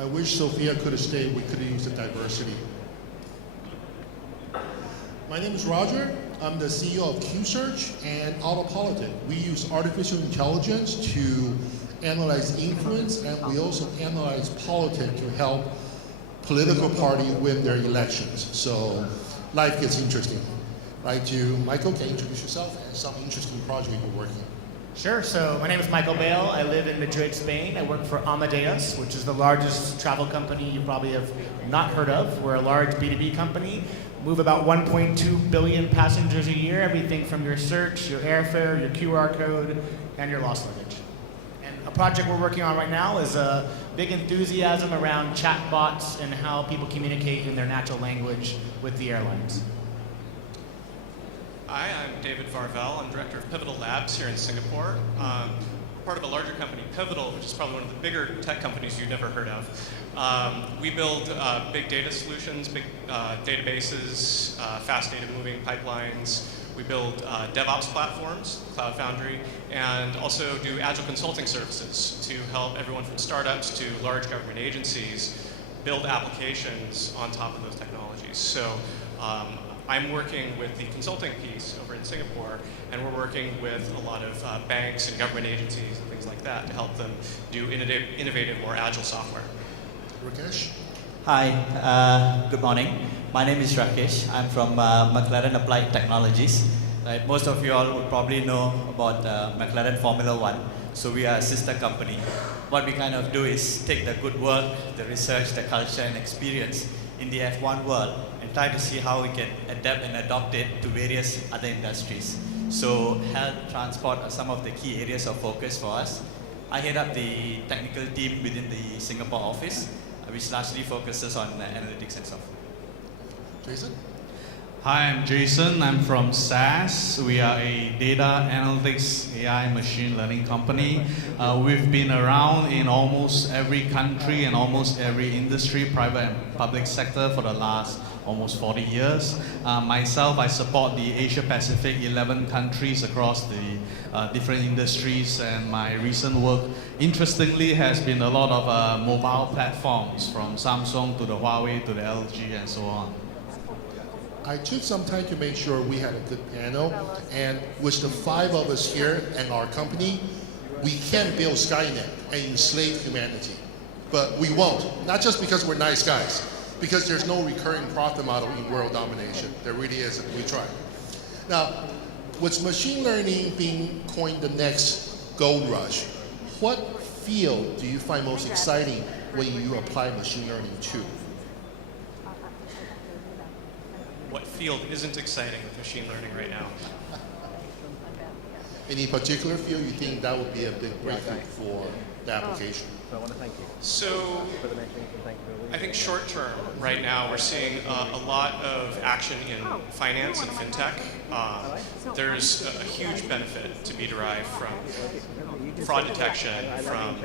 I wish Sophia could have stayed. We could have used the diversity. My name is Roger. I'm the CEO of Qsearch and Autopolitic. We use artificial intelligence to analyze influence, and we also analyze politics to help political parties win their elections. So life gets interesting. Right to Michael, can you introduce yourself and some interesting project you're working on? Sure. So my name is Michael Bayle. I live in Madrid, Spain. I work for aMaDEUS, which is the largest travel company you probably have not heard of. We're a large B2B company. Move about 1.2 billion passengers a year, everything from your search, your airfare, your QR code, and your lost luggage. And a project we're working on right now is a big enthusiasm around chatbots and how people communicate in their natural language with the airlines. Hi, I'm David Varvel. I'm director of Pivotal Labs here in Singapore. Part of a larger company, Pivotal, which is probably one of the bigger tech companies you've never heard of. We build big data solutions, big databases, fast data moving pipelines. We build DevOps platforms, Cloud Foundry, and also do agile consulting services to help everyone from startups to large government agencies build applications on top of those technologies. So I'm working with the consulting piece over in Singapore, and we're working with a lot of banks and government agencies and things like that to help them do innovative, more agile software. Rakesh? Hi, good morning. My name is Rakesh. I'm from McLaren Applied Technologies. Right, most of you all would probably know about McLaren Formula One. So we are a sister company. What we kind of do is take the good work, the research, the culture and experience in the F1 world and try to see how we can adapt and adopt it to various other industries. So health, transport are some of the key areas of focus for us. I head up the technical team within the Singapore office, which largely focuses on analytics and software. Jason? Hi, I'm Jason. I'm from SAS. We are a data analytics, AI, machine learning company. We've been around in almost every country and almost every industry, private and public sector for the last almost 40 years. Myself, I support the Asia Pacific, 11 countries across the different industries, and my recent work, interestingly, has been a lot of mobile platforms from Samsung to the Huawei to the LG and so on. I took some time to make sure we had a good panel, and with the 5 of us here and our company, we can build Skynet and enslave humanity. But we won't, not just because we're nice guys, because there's no recurring profit model in world domination. There really isn't. We try. Now, with machine learning being coined the next gold rush, what field do you find most exciting when you apply machine learning to? What field isn't exciting with machine learning right now? Any particular field you think that would be a big breakthrough for the application? So I think short term, right now, we're seeing a lot of action in finance and fintech. There's a huge benefit to be derived from fraud detection, from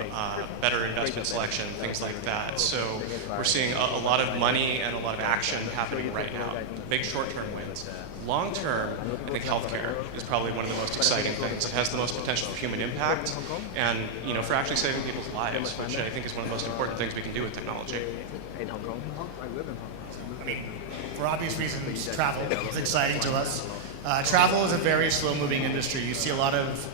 better investment selection, things like that. So we're seeing a lot of money and a lot of action happening right now. Big short-term wins. Long-term, I think healthcare is probably one of the most exciting things. It has the most potential for human impact, and for actually saving people's lives, which I think is one of the most important things we can do with technology. I mean, for obvious reasons, travel is exciting to us. Travel is a very slow-moving industry. You see a lot of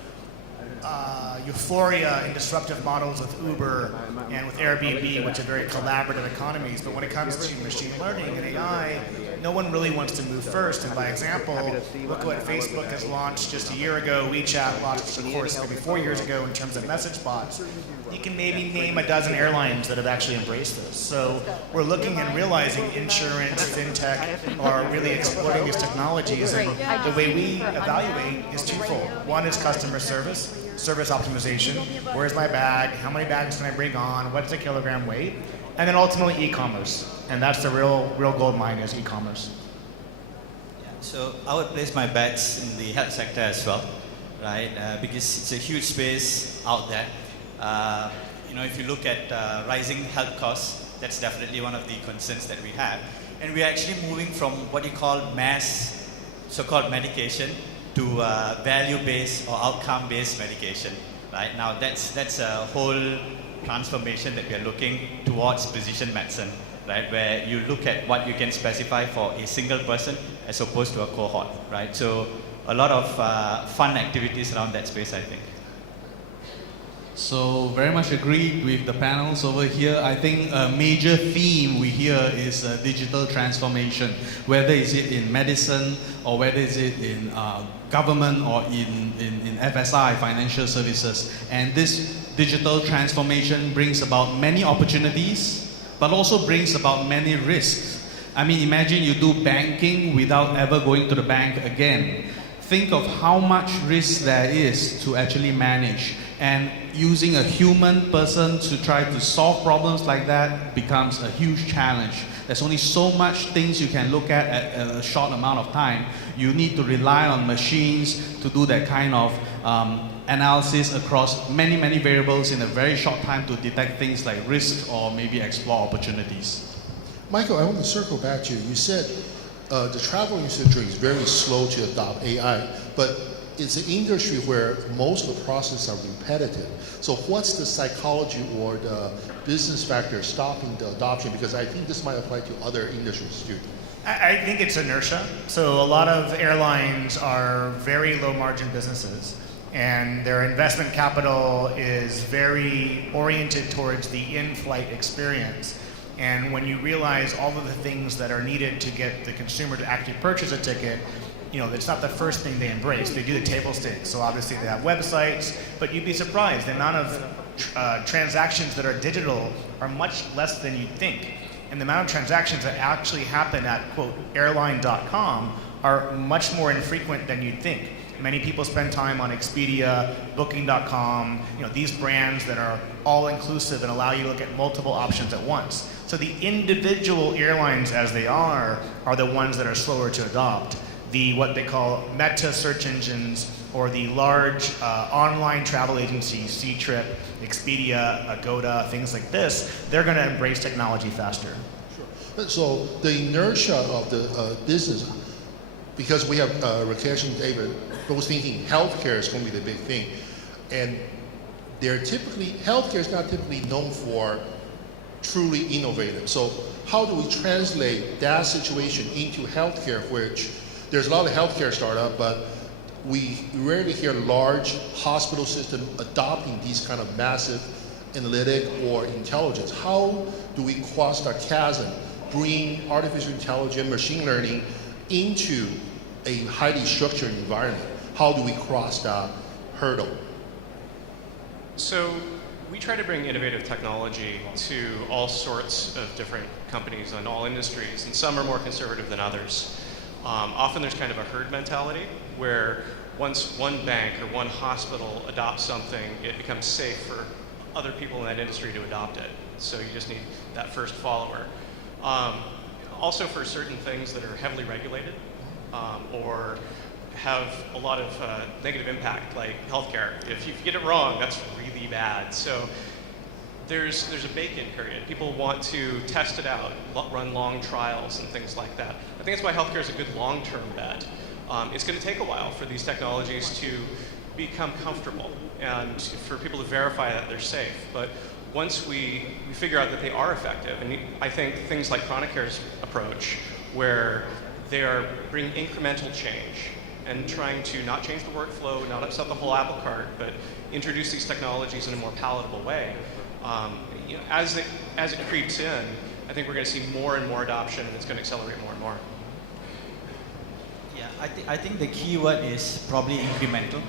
euphoria in disruptive models with Uber and with Airbnb, which are very collaborative economies. But when it comes to machine learning and AI, no one really wants to move first. And by example, look at what Facebook has launched just a year ago. WeChat launched, of course, maybe 4 years ago in terms of message bots. You can maybe name a dozen airlines that have actually embraced this. So we're looking and realizing insurance, fintech are really exploiting these technologies. And the way we evaluate is twofold. One is customer service optimization. Where's my bag? How many bags can I bring on? What's the kilogram weight? And then ultimately e-commerce. And that's the real gold mine is e-commerce. Yeah, so I would place my bets in the health sector as well, right? Because it's a huge space out there. If you look at rising health costs, that's definitely one of the concerns that we have. And we're actually moving from what you call mass, so-called medication, to value-based or outcome-based medication. Right now, that's a whole transformation that we are looking towards precision medicine, right? Where you look at what you can specify for a single person as opposed to a cohort, right? So a lot of fun activities around that space, I think. So very much agreed with the panels over here. I think a major theme we hear is digital transformation, whether is it in medicine or whether is it in government or in FSI, financial services. And this digital transformation brings about many opportunities, but also brings about many risks. I mean, imagine you do banking without ever going to the bank again. Think of how much risk there is to actually manage. And using a human person to try to solve problems like that becomes a huge challenge. There's only so much things you can look at a short amount of time. You need to rely on machines to do that kind of analysis across many, many variables in a very short time to detect things like risk or maybe explore opportunities. Michael, I want to circle back to you. You said the travel industry is very slow to adopt AI, but it's an industry where most of the processes are repetitive. So what's the psychology or the business factor stopping the adoption? Because I think this might apply to other industries too. I think it's inertia. So a lot of airlines are very low margin businesses, and their investment capital is very oriented towards the in-flight experience. And when you realize all of the things that are needed to get the consumer to actually purchase a ticket, you know, it's not the first thing they embrace. They do the table stakes. So obviously they have websites, but you'd be surprised. The amount of transactions that are digital are much less than you'd think. And the amount of transactions that actually happen at, quote, airline.com are much more infrequent than you'd think. Many people spend time on Expedia, Booking.com, you know, these brands that are all inclusive and allow you to look at multiple options at once. So the individual airlines as they are the ones that are slower to adopt. The what they call meta search engines or the large online travel agencies, Ctrip, Expedia, Agoda, things like this, they're going to embrace technology faster. Sure. So the inertia of the business, because we have Rakesh and David both thinking healthcare is going to be the big thing, and healthcare is not typically known for truly innovative. So how do we translate that situation into healthcare, which there's a lot of healthcare startup, but we rarely hear large hospital system adopting these kind of massive analytic or intelligence. How do we cross that chasm, bring artificial intelligence, machine learning into a highly structured environment? How do we cross that hurdle? So we try to bring innovative technology to all sorts of different companies and all industries, and some are more conservative than others. Often there's kind of a herd mentality where once one bank or one hospital adopts something, it becomes safe for other people in that industry to adopt it. So you just need that first follower. Also for certain things that are heavily regulated or have a lot of negative impact, like healthcare. If you get it wrong, that's really bad. So there's a bake-in period. People want to test it out, run long trials and things like that. I think that's why healthcare is a good long-term bet. It's going to take a while for these technologies to become comfortable and for people to verify that they're safe. But once we figure out that they are effective, and I think things like Chronic Care's approach, where they are bringing incremental change and trying to not change the workflow, not upset the whole apple cart, but introduce these technologies in a more palatable way. You know, as it creeps in, I think we're going to see more and more adoption, and it's going to accelerate more and more. Yeah, I think the key word is probably incremental,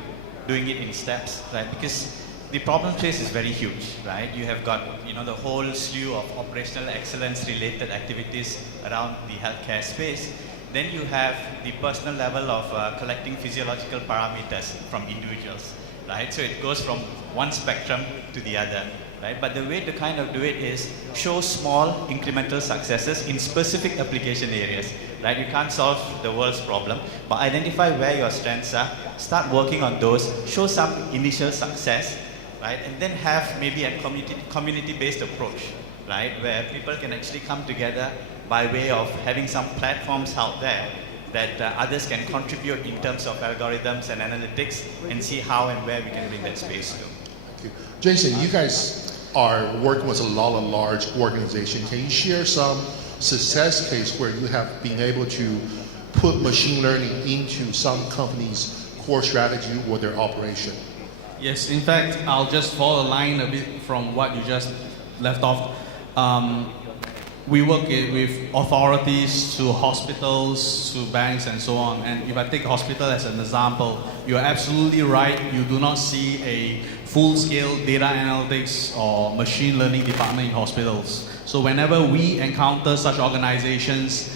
doing it in steps, right? Because the problem space is very huge, right? You have got, you know, the whole slew of operational excellence related activities around the healthcare space. Then you have the personal level of collecting physiological parameters from individuals, right? So it goes from one spectrum to the other, right? But the way to kind of do it is show small incremental successes in specific application areas, right? You can't solve the world's problem, but identify where your strengths are, start working on those, show some initial success, right? And then have maybe a community-based approach, right? Where people can actually come together by way of having some platforms out there that others can contribute in terms of algorithms and analytics and see how and where we can bring that space to. Thank you. Jason, you guys are working with a lot of large organizations. Can you share some success case where you have been able to put machine learning into some companies' core strategy or their operation? Yes, in fact, I'll just follow the line a bit from what you just left off. We work with authorities, to hospitals, to banks, and so on. And if I take hospital as an example, you're absolutely right. You do not see a full-scale data analytics or machine learning department in hospitals. So whenever we encounter such organizations,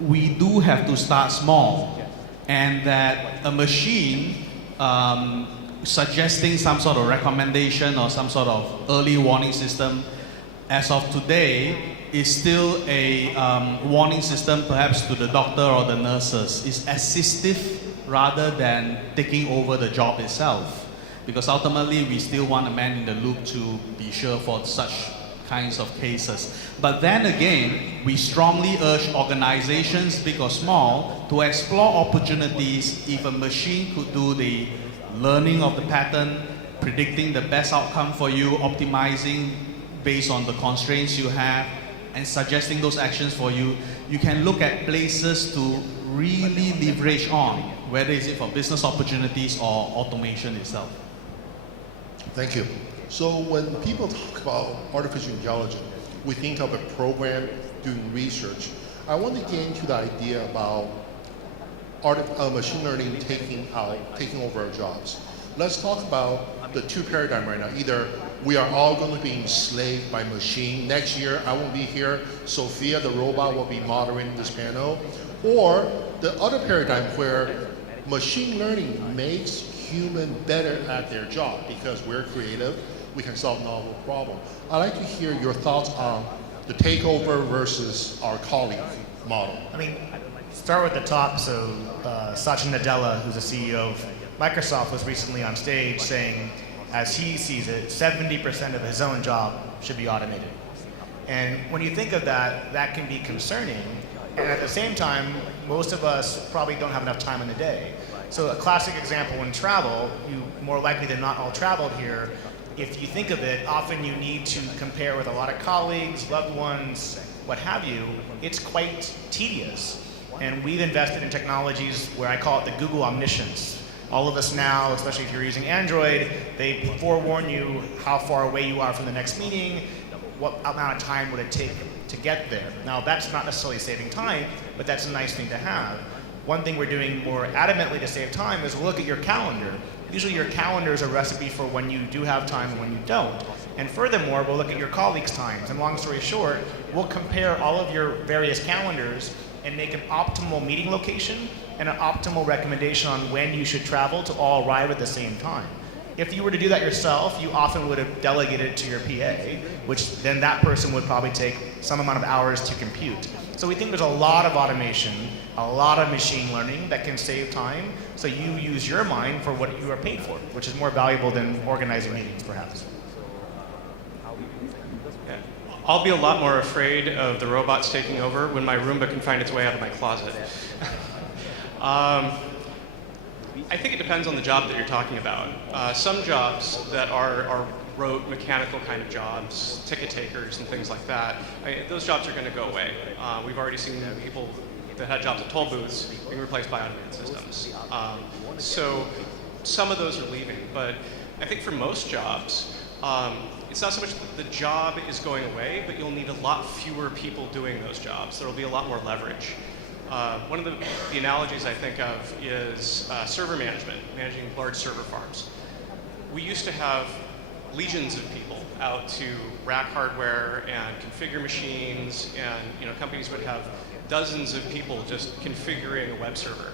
we do have to start small. And that a machine suggesting some sort of recommendation or some sort of early warning system, as of today, is still a warning system perhaps to the doctor or the nurses. It's assistive rather than taking over the job itself. Because ultimately we still want a man in the loop to be sure for such kinds of cases. But then again, we strongly urge organizations, big or small, to explore opportunities if a machine could do the learning of the pattern, predicting the best outcome for you, optimizing based on the constraints you have, and suggesting those actions for you. You can look at places to really leverage on, whether it's for business opportunities or automation itself. Thank you. So when people talk about artificial intelligence, we think of a program doing research. I want to get into the idea about machine learning taking over our jobs. Let's talk about the two paradigms right now. Either we are all going to be enslaved by machine. Next year, I won't be here. Sophia, the robot, will be moderating this panel. Or the other paradigm where machine learning makes humans better at their job because we're creative, we can solve novel problems. I'd like to hear your thoughts on the takeover versus our colleague model. I mean, start with the top. So Satya Nadella, who's the CEO of Microsoft, was recently on stage saying, as he sees it, 70% of his own job should be automated. And when you think of that, that can be concerning. And at the same time, most of us probably don't have enough time in the day. So a classic example in travel, you more likely than not all traveled here. If you think of it, often you need to compare with a lot of colleagues, loved ones, what have you. It's quite tedious. And we've invested in technologies where I call it the Google omniscience. All of us now, especially if you're using Android, they forewarn you how far away you are from the next meeting, what amount of time would it take to get there. Now that's not necessarily saving time, but that's a nice thing to have. One thing we're doing more adamantly to save time is look at your calendar. Usually your calendar is a recipe for when you do have time and when you don't. And furthermore, we'll look at your colleagues' times. And long story short, we'll compare all of your various calendars and make an optimal meeting location and an optimal recommendation on when you should travel to all arrive at the same time. If you were to do that yourself, you often would have delegated to your PA, which then that person would probably take some amount of hours to compute. So we think there's a lot of automation, a lot of machine learning that can save time, so you use your mind for what you are paid for, which is more valuable than organizing meetings, perhaps. I'll be a lot more afraid of the robots taking over when my Roomba can find its way out of my closet. I think it depends on the job that you're talking about. Some jobs that are rote, mechanical kind of jobs, ticket takers and things like that, those jobs are going to go away. We've already seen people that had jobs at toll booths being replaced by automated systems. So some of those are leaving, but I think for most jobs, it's not so much that the job is going away, but you'll need a lot fewer people doing those jobs. There will be a lot more leverage. One of the analogies I think of is server management, managing large server farms. We used to have legions of people out to rack hardware and configure machines, and companies would have dozens of people just configuring a web server.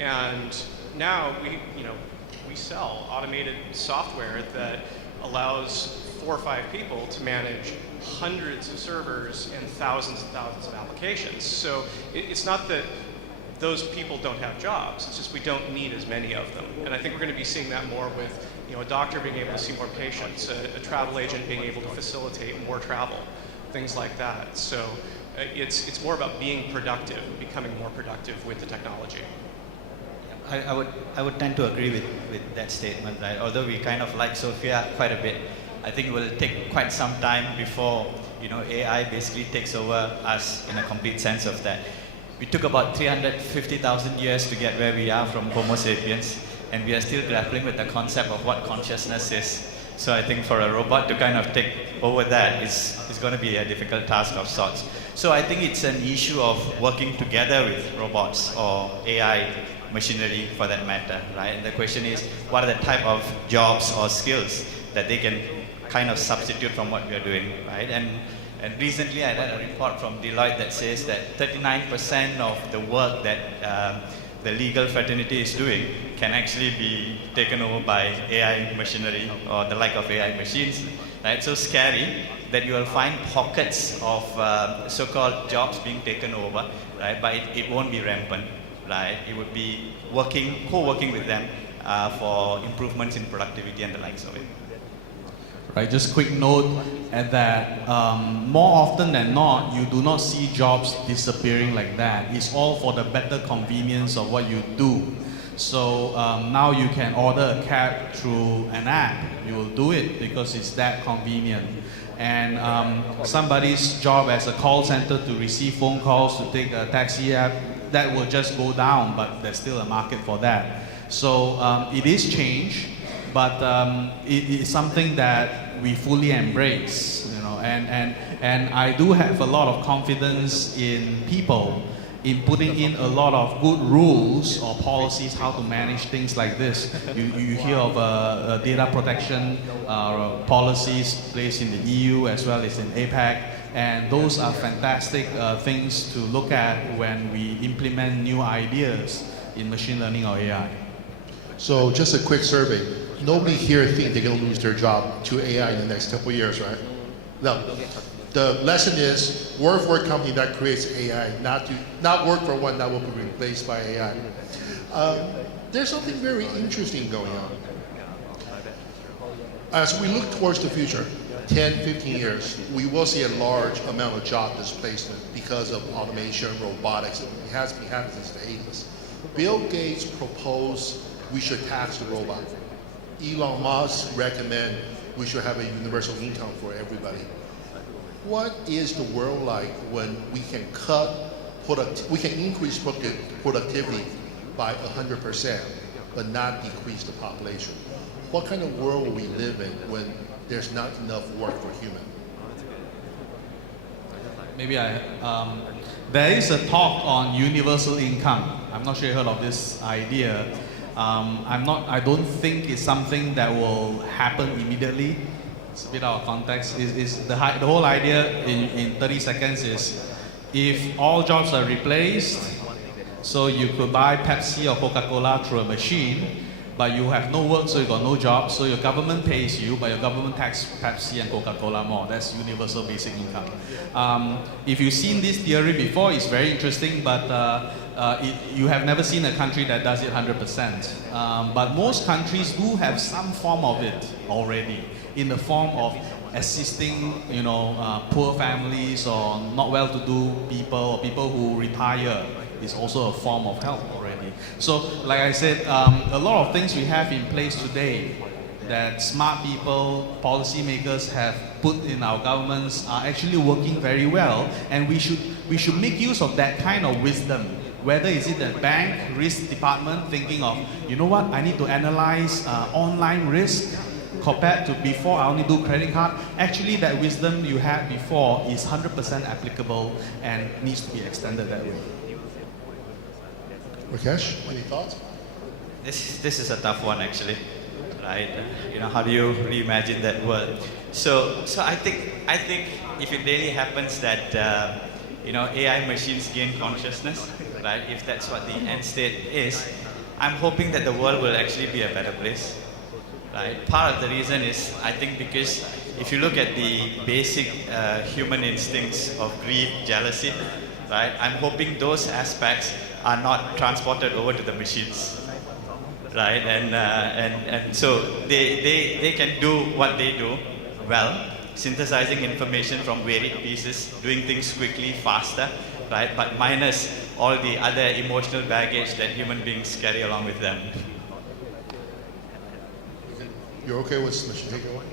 And now we sell automated software that allows 4 or 5 people to manage hundreds of servers and thousands of applications. So it's not that those people don't have jobs, it's just we don't need as many of them. And I think we're going to be seeing that more with a doctor being able to see more patients, a travel agent being able to facilitate more travel, things like that. So it's more about being productive, becoming more productive with the technology. I would tend to agree with that statement, right? Although we kind of like Sophia quite a bit. I think it will take quite some time before AI basically takes over us in a complete sense of that. We took about 350,000 years to get where we are from Homo sapiens, and we are still grappling with the concept of what consciousness is. So I think for a robot to kind of take over that is going to be a difficult task of sorts. So I think it's an issue of working together with robots or AI machinery for that matter, right? And the question is, what are the type of jobs or skills that they can kind of substitute from what we are doing, right? And recently I read a report from Deloitte that says that 39% of the work that the legal fraternity is doing can actually be taken over by AI machinery or the like of AI machines, right? So scary that you will find pockets of so-called jobs being taken over, right? But it won't be rampant, right? It would be co-working with them for improvements in productivity and the likes of it. Right, just quick note at that, more often than not, you do not see jobs disappearing like that. It's all for the better convenience of what you do. So now you can order a cab through an app. You will do it because it's that convenient. And somebody's job as a call center to receive phone calls, to take a taxi app, that will just go down, but there's still a market for that. So it is change. But it is something that we fully embrace, and I do have a lot of confidence in people in putting in a lot of good rules or policies how to manage things like this. You hear of data protection policies placed in the EU as well as in APAC, and those are fantastic things to look at when we implement new ideas in machine learning or AI. So just a quick survey. Nobody here thinks they're going to lose their job to AI in the next couple of years, right? No. The lesson is work for a company that creates AI, not work for one that will be replaced by AI. There's something very interesting going on. As we look towards the future, 10, 15 years, we will see a large amount of job displacement because of automation, robotics. It has been happening since the 80s. Bill Gates proposed we should tax the robot. Elon Musk recommend we should have a universal income for everybody. What is the world like when we can increase productivity by 100%, but not decrease the population? What kind of world will we live in when there's not enough work for human? Maybe there is a talk on universal income. I'm not sure you heard of this idea. I don't think it's something that will happen immediately. It's a bit out of context. The whole idea in 30 seconds is if all jobs are replaced, so you could buy Pepsi or Coca-Cola through a machine, but you have no work, so you got no job, so your government pays you, but your government tax Pepsi and Coca-Cola more. That's universal basic income. If you've seen this theory before, it's very interesting, but you have never seen a country that does it 100%. But most countries do have some form of it already, in the form of assisting, poor families or not well-to-do people or people who retire is also a form of help already. So, like I said, a lot of things we have in place today that smart people, policymakers have put in our governments are actually working very well, and we should make use of that kind of wisdom. Whether is it the bank risk department thinking of, I need to analyze online risk compared to before I only do credit card. Actually, that wisdom you had before is 100% applicable and needs to be extended that way. Rakesh, any thoughts? This is a tough one actually, right? How do you reimagine that world? So I think if it really happens that AI machines gain consciousness, right? If that's what the end state is, I'm hoping that the world will actually be a better place, right? Part of the reason is I think because if you look at the basic human instincts of greed, jealousy, right? I'm hoping those aspects are not transported over to the machines, right? And so they can do what they do well, synthesizing information from varied pieces, doing things quickly, faster, right? But minus all the other emotional baggage that human beings carry along with them. You're okay with machine taking away?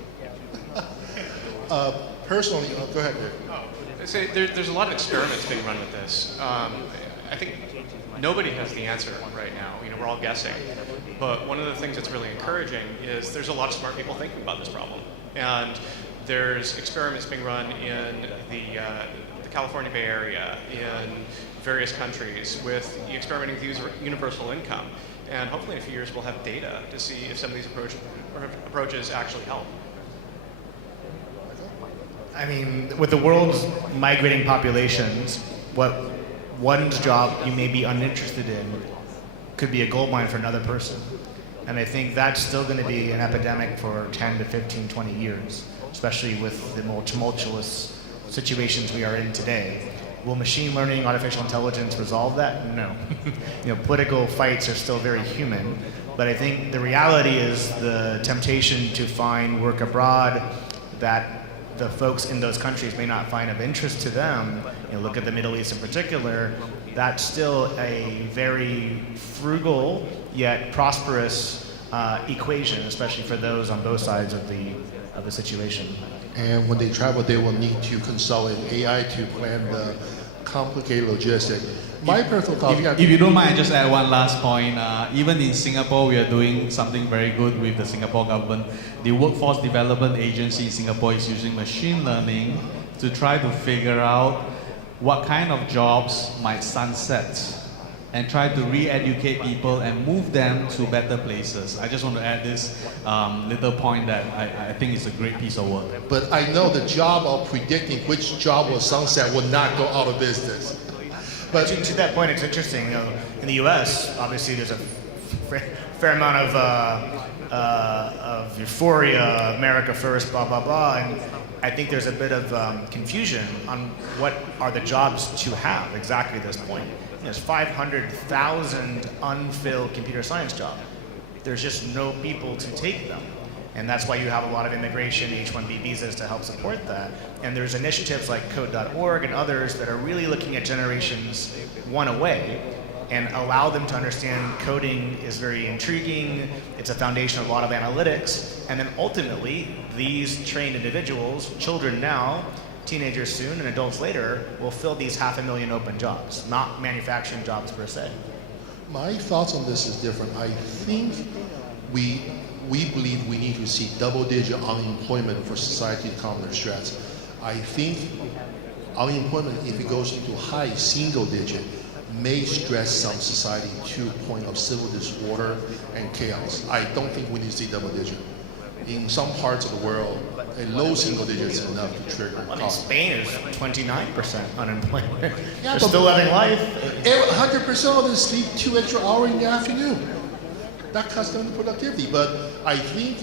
Personally, go ahead, Nick. So there's a lot of experiments being run with this. I think nobody has the answer right now. We're all guessing. But one of the things that's really encouraging is there's a lot of smart people thinking about this problem. And there's experiments being run in the California Bay Area, in various countries, with experimenting with universal income. And hopefully in a few years we'll have data to see if some of these approaches actually help. I mean, with the world's migrating populations, what one job you may be uninterested in could be a goldmine for another person. And I think that's still going to be an epidemic for 10 to 15, 20 years, especially with the more tumultuous situations we are in today. Will machine learning, artificial intelligence resolve that? No. Political fights are still very human, but I think the reality is the temptation to find work abroad that the folks in those countries may not find of interest to them. Look at the Middle East in particular. That's still a very frugal yet prosperous equation, especially for those on both sides of the situation. And when they travel, they will need to consult an AI to plan the complicated logistics. My personal thought. If you don't mind, just add one last point. Even in Singapore, we are doing something very good with the Singapore government. The Workforce Development Agency in Singapore is using machine learning to try to figure out what kind of jobs might sunset and try to re-educate people and move them to better places. I just want to add this little point that I think is a great piece of work. But I know the job of predicting which job will sunset will not go out of business. But to that point, it's interesting. In the U.S., obviously, there's a fair amount of euphoria, America first, blah blah blah, and I think there's a bit of confusion on what are the jobs to have exactly at this point. There's 500,000 unfilled computer science jobs. There's just no people to take them. And that's why you have a lot of immigration, H-1B visas to help support that. And there's initiatives like code.org and others that are really looking at generations one away and allow them to understand coding is very intriguing. It's a foundation of a lot of analytics. And then ultimately, these trained individuals, children now, teenagers soon, and adults later, will fill these 500,000 open jobs, not manufacturing jobs per se. My thoughts on this is different. I think we believe we need to see double-digit unemployment for society to counter threats. I think unemployment, if it goes into high single-digit, may stress some society to a point of civil disorder and chaos. I don't think we need to see double-digit. In some parts of the world, a low single digit is enough to trigger. I mean, Spain is 29% unemployment. Yeah, they're still living life. 100% of them sleep 2 extra hours in the afternoon. That cuts down the productivity. But I think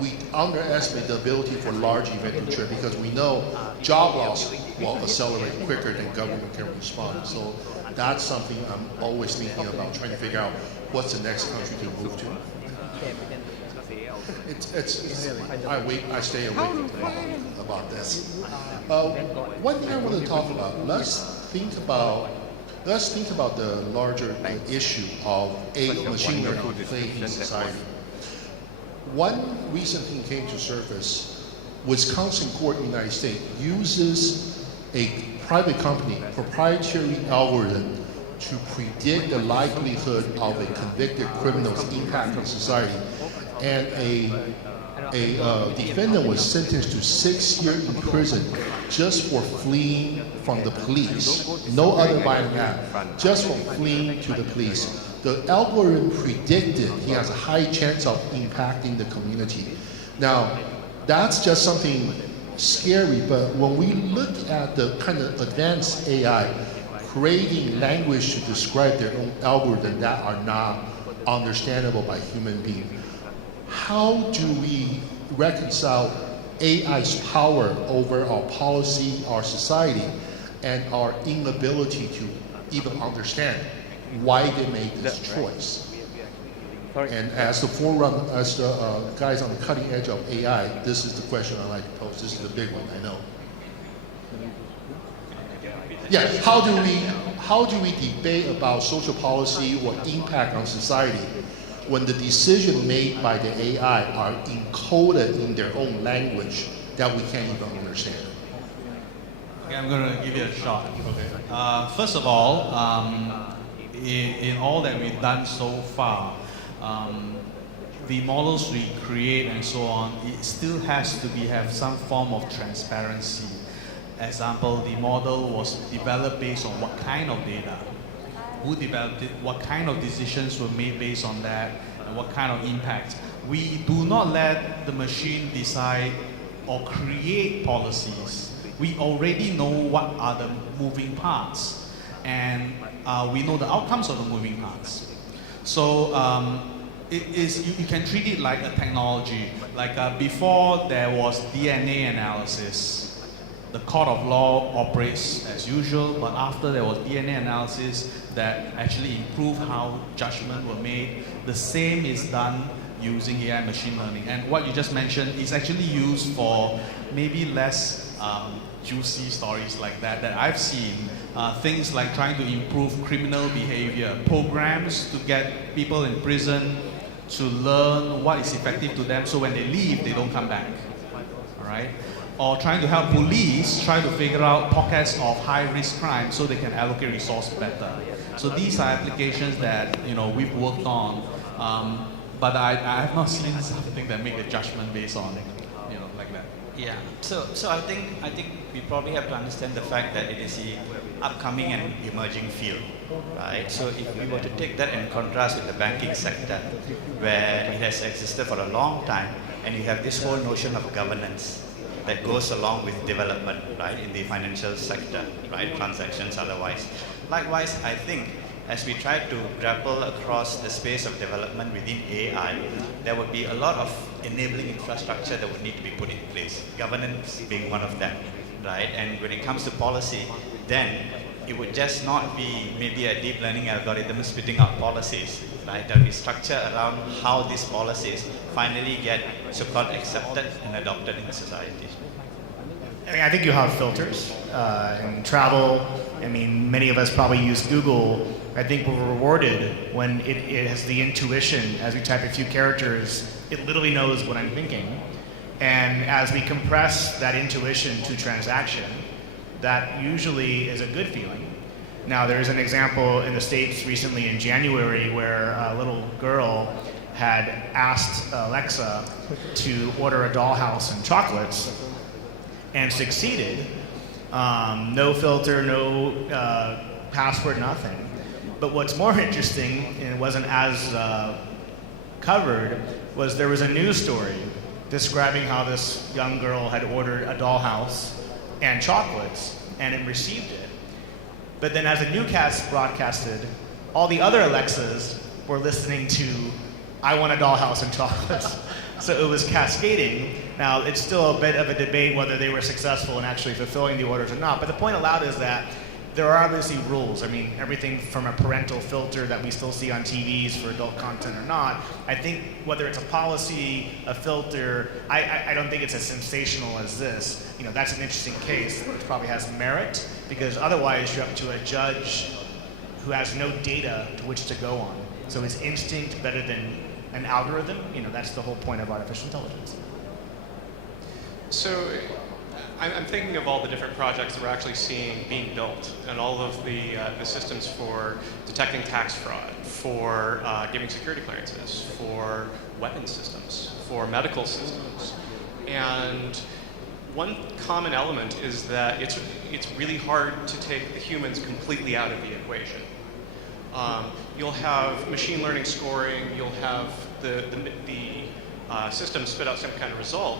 we underestimate the ability for large event to trigger because we know job loss will accelerate quicker than government can respond. So that's something I'm always thinking about, trying to figure out what's the next country to move to. I stay awake about this. One thing I want to talk about. Let's think about the larger issue of machine learning playing in society. One recent thing came to surface. Wisconsin court in the United States uses a private company proprietary algorithm to predict the likelihood of a convicted criminal's impact on society. And a defendant was sentenced to 6 years in prison just for fleeing from the police. No other violent act, just for fleeing to the police. The algorithm predicted he has a high chance of impacting the community. Now, that's just something scary, but when we look at the kind of advanced AI, creating language to describe their own algorithm that are not understandable by human beings, how do we reconcile AI's power over our policy, our society, and our inability to even understand why they made this choice? And as the guys on the cutting edge of AI, this is the question I like to pose. This is the big one, I know. Yeah, how do we debate about social policy or impact on society when the decision made by the AI are encoded in their own language that we can't even understand? Okay, I'm going to give you a shot. First of all, in all that we've done so far, the models we create and so on, it still has to have some form of transparency. Example, the model was developed based on what kind of data, who developed it, what kind of decisions were made based on that, and what kind of impact. We do not let the machine decide or create policies. We already know what are the moving parts, and we know the outcomes of the moving parts. So you can treat it like a technology. Like before there was DNA analysis, the court of law operates as usual, but after there was DNA analysis that actually improved how judgments were made, the same is done using AI machine learning. And what you just mentioned is actually used for maybe less juicy stories like that I've seen. Things like trying to improve criminal behavior, programs to get people in prison to learn what is effective to them so when they leave, they don't come back. All right? Or trying to help police try to figure out pockets of high-risk crime so they can allocate resources better. So these are applications that we've worked on, but I have not seen something that make a judgment based on like that. Yeah. So I think we probably have to understand the fact that it is the upcoming and emerging field, right? So if we were to take that and contrast with the banking sector, where it has existed for a long time, and you have this whole notion of governance that goes along with development, right, in the financial sector, right, transactions otherwise. Likewise, I think as we try to grapple across the space of development within AI, there would be a lot of enabling infrastructure that would need to be put in place, governance being one of them, right? And when it comes to policy, then it would just not be maybe a deep learning algorithm spitting out policies, right? There will be structure around how these policies finally get so-called accepted and adopted in society. I mean, I think you have filters in travel. I mean, many of us probably use Google. I think we're rewarded when it has the intuition. As we type a few characters, it literally knows what I'm thinking. And as we compress that intuition to transaction, that usually is a good feeling. Now, there is an example in the States recently in January where a little girl had asked Alexa to order a dollhouse and chocolates and succeeded. No filter, no password, nothing. But what's more interesting, and it wasn't as covered, was there was a news story describing how this young girl had ordered a dollhouse and chocolates and it received it. But then as the newscast broadcasted, all the other Alexas were listening to, I want a dollhouse and chocolates. So it was cascading. Now, it's still a bit of a debate whether they were successful in actually fulfilling the orders or not. But the point aloud is that there are obviously rules. I mean, everything from a parental filter that we still see on TVs for adult content or not. I think whether it's a policy, a filter, I don't think it's as sensational as this. That's an interesting case, which probably has merit, because otherwise you're up to a judge who has no data to which to go on. So is instinct better than an algorithm? That's the whole point of artificial intelligence. So I'm thinking of all the different projects that we're actually seeing being built, and all of the systems for detecting tax fraud, for giving security clearances, for weapons systems, for medical systems. And one common element is that it's really hard to take the humans completely out of the equation. You'll have machine learning scoring, you'll have the system spit out some kind of result,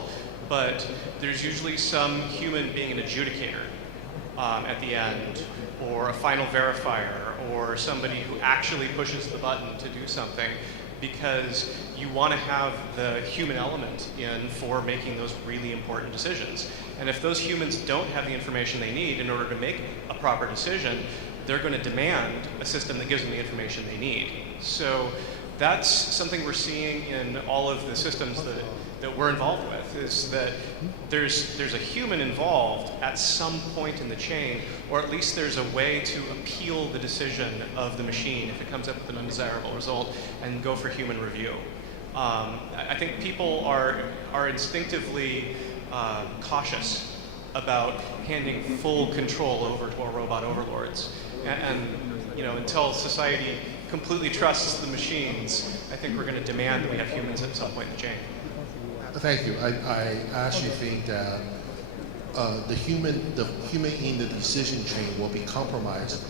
but there's usually some human being an adjudicator at the end, or a final verifier, or somebody who actually pushes the button to do something, because you want to have the human element in for making those really important decisions. And if those humans don't have the information they need in order to make a proper decision, they're going to demand a system that gives them the information they need. So that's something we're seeing in all of the systems that we're involved with, is that there's a human involved at some point in the chain, or at least there's a way to appeal the decision of the machine if it comes up with an undesirable result and go for human review. I think people are instinctively cautious about handing full control over to our robot overlords. And you know, until society completely trusts the machines, I think we're going to demand that we have humans at some point in the chain. Thank you. I actually think that the human in the decision chain will be compromised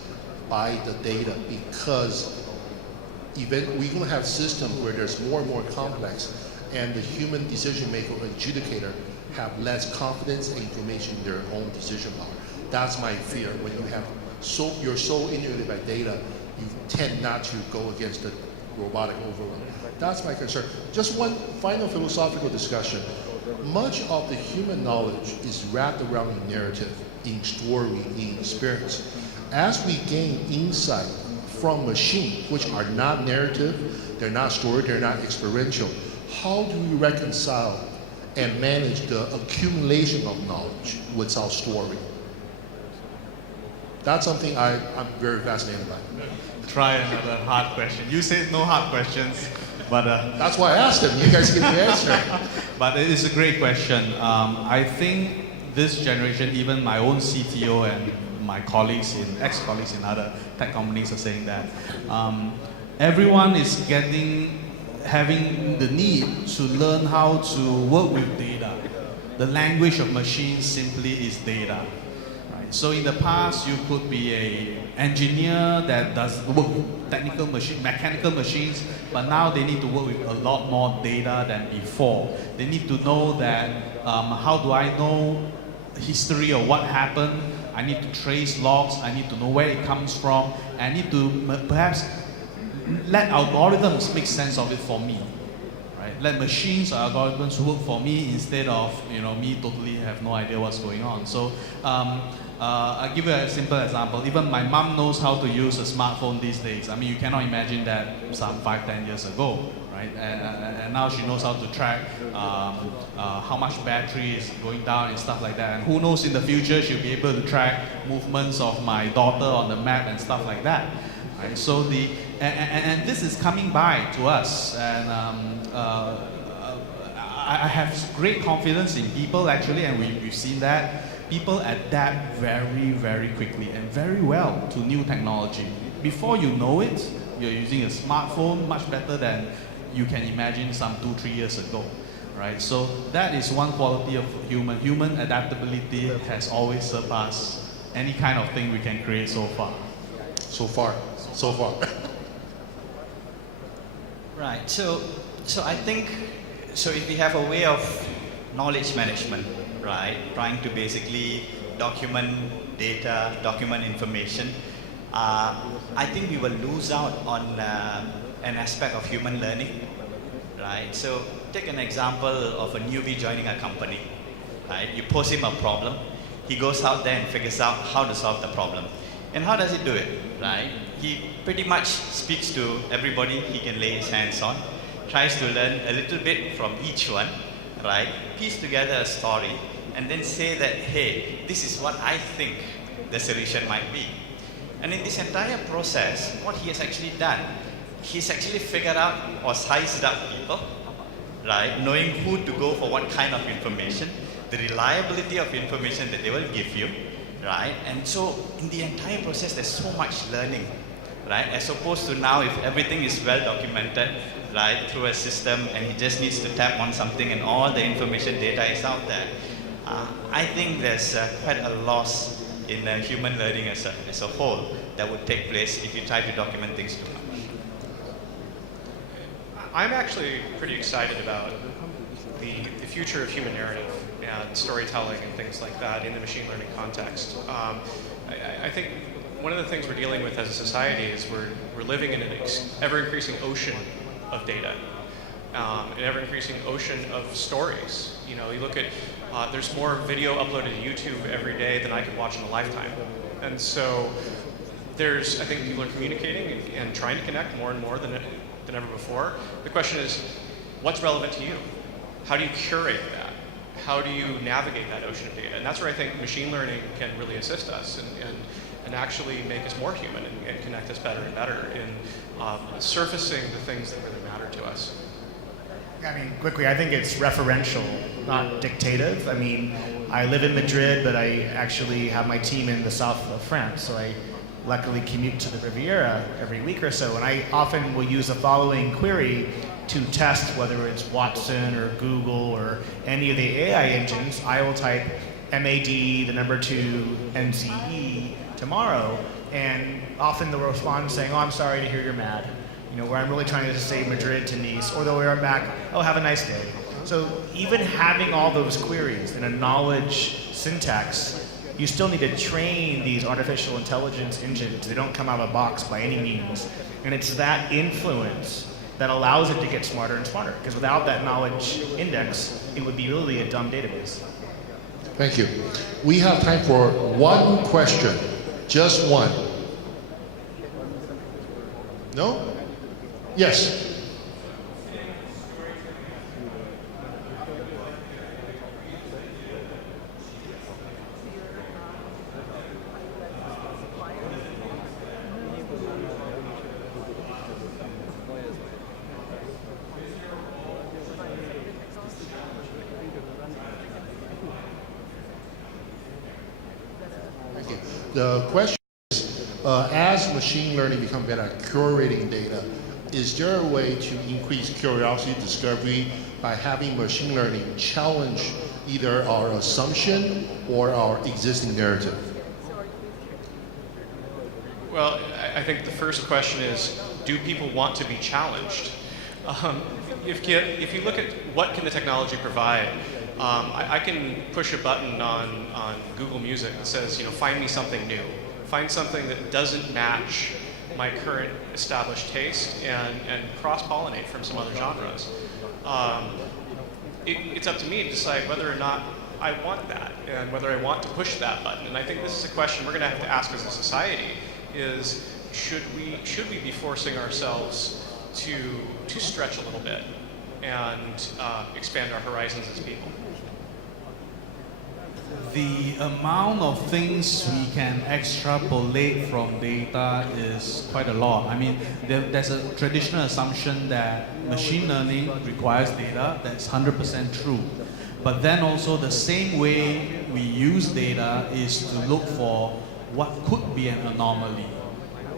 by the data, because we're going to have systems where there's more and more complex, and the human decision maker or adjudicator have less confidence and information in their own decision power. That's my fear. When you're so inundated by data, you tend not to go against the robotic overload. That's my concern. Just one final philosophical discussion. Much of the human knowledge is wrapped around in narrative, in story, in experience. As we gain insight from machines, which are not narrative, they're not story, they're not experiential, how do we reconcile and manage the accumulation of knowledge without story? That's something I'm very fascinated by. Try another hard question. You said no hard questions, but that's why I asked them. You guys give the answer. But it is a great question. I think this generation, even my own CTO and my colleagues, ex-colleagues in other tech companies are saying that everyone is having the need to learn how to work with data. The language of machines simply is data. Right? So in the past, you could be an engineer that does work with mechanical machines, but now they need to work with a lot more data than before. They need to know that how do I know history of what happened? I need to trace logs. I need to know where it comes from. I need to perhaps let algorithms make sense of it for me, right? Let machines or algorithms work for me instead of me totally have no idea what's going on. So I'll give you a simple example. Even my mom knows how to use a smartphone these days. I mean, you cannot imagine that some 5-10 years ago, right? And now she knows how to track how much battery is going down and stuff like that. And who knows, in the future she'll be able to track movements of my daughter on the map and stuff like that. Right? So and this is coming by to us, and I have great confidence in people actually, and we've seen that. People adapt very, very quickly and very well to new technology. Before you know it, you're using a smartphone much better than you can imagine some 2-3 years ago, right? So that is one quality of human. Human adaptability has always surpassed any kind of thing we can create so far. So far. Right. So I think, if we have a way of knowledge management, right, trying to basically document data, document information, I think we will lose out on an aspect of human learning, right? So take an example of a newbie joining a company, right? You pose him a problem, he goes out there and figures out how to solve the problem. And how does he do it, right? He pretty much speaks to everybody he can lay his hands on, tries to learn a little bit from each one, right? Piece together a story, and then say that, hey, this is what I think the solution might be. And in this entire process, what he has actually done, he's actually figured out or sized up people, right? Knowing who to go for what kind of information, the reliability of information that they will give you, right? And so in the entire process, there's so much learning, right? As opposed to now, if everything is well documented, right, through a system, and he just needs to tap on something and all the information data is out there. I think there's quite a loss in human learning as a whole that would take place if you try to document things too much. I'm actually pretty excited about the future of human narrative and storytelling and things like that in the machine learning context. I think one of the things we're dealing with as a society is we're living in an ever-increasing ocean of data, an ever-increasing ocean of stories. You look at, there's more video uploaded to YouTube every day than I could watch in a lifetime. And so I think people are communicating and trying to connect more and more than ever before. The question is, what's relevant to you? How do you curate that? How do you navigate that ocean of data? And that's where I think machine learning can really assist us and actually make us more human and connect us better and better in surfacing the things that really matter to us. I mean, quickly, I think it's referential, not dictative. I mean, I live in Madrid, but I actually have my team in the south of France, so I luckily commute to the Riviera every week or so, and I often will use the following query to test whether it's Watson or Google or any of the AI engines. I will type MAD, the number 2, NCE tomorrow, and often they'll respond saying, oh, I'm sorry to hear you're mad. You know, where I'm really trying to say Madrid to Nice, or they'll write back, oh, have a nice day. So even having all those queries in a knowledge syntax, you still need to train these artificial intelligence engines. They don't come out of a box by any means. And it's that influence that allows it to get smarter and smarter. Because without that knowledge index, it would be really a dumb database. Thank you. We have time for one question. Just one. No? Yes. Thank you. The question is, as machine learning becomes better at curating data, is there a way to increase curiosity discovery by having machine learning challenge either our assumption or our existing narrative? Well, I think the first question is, do people want to be challenged? If you look at what can the technology provide, I can push a button on Google Music that says, you know, find me something new. Find something that doesn't match my current established taste and cross-pollinate from some other genres. It's up to me to decide whether or not I want that and whether I want to push that button. And I think this is a question we're going to have to ask as a society: is should we be forcing ourselves to stretch a little bit and expand our horizons as people? The amount of things we can extrapolate from data is quite a lot. I mean, there's a traditional assumption that machine learning requires data. That's 100% true. But then also the same way we use data is to look for what could be an anomaly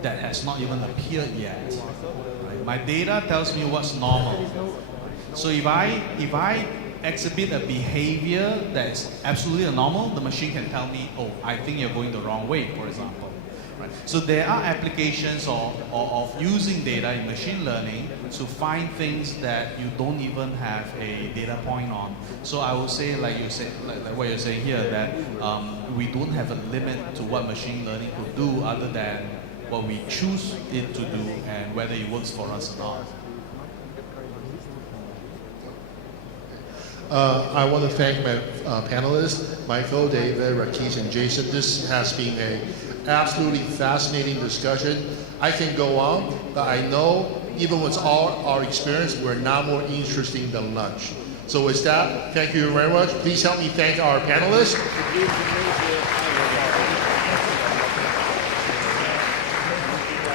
that has not even appeared yet. Right? My data tells me what's normal. So if I exhibit a behavior that's absolutely abnormal, the machine can tell me, oh, I think you're going the wrong way, for example. Right? So there are applications of using data in machine learning to find things that you don't even have a data point on. So I would say, like you said, like what you're saying here, that we don't have a limit to what machine learning could do other than what we choose it to do and whether it works for us or not. I want to thank my panelists, Michael, David, Rakesh, and Jason. This has been an absolutely fascinating discussion. I can go on, but I know even with all our experience, we're not more interesting than lunch. So with that, thank you very much. Please help me thank our panelists.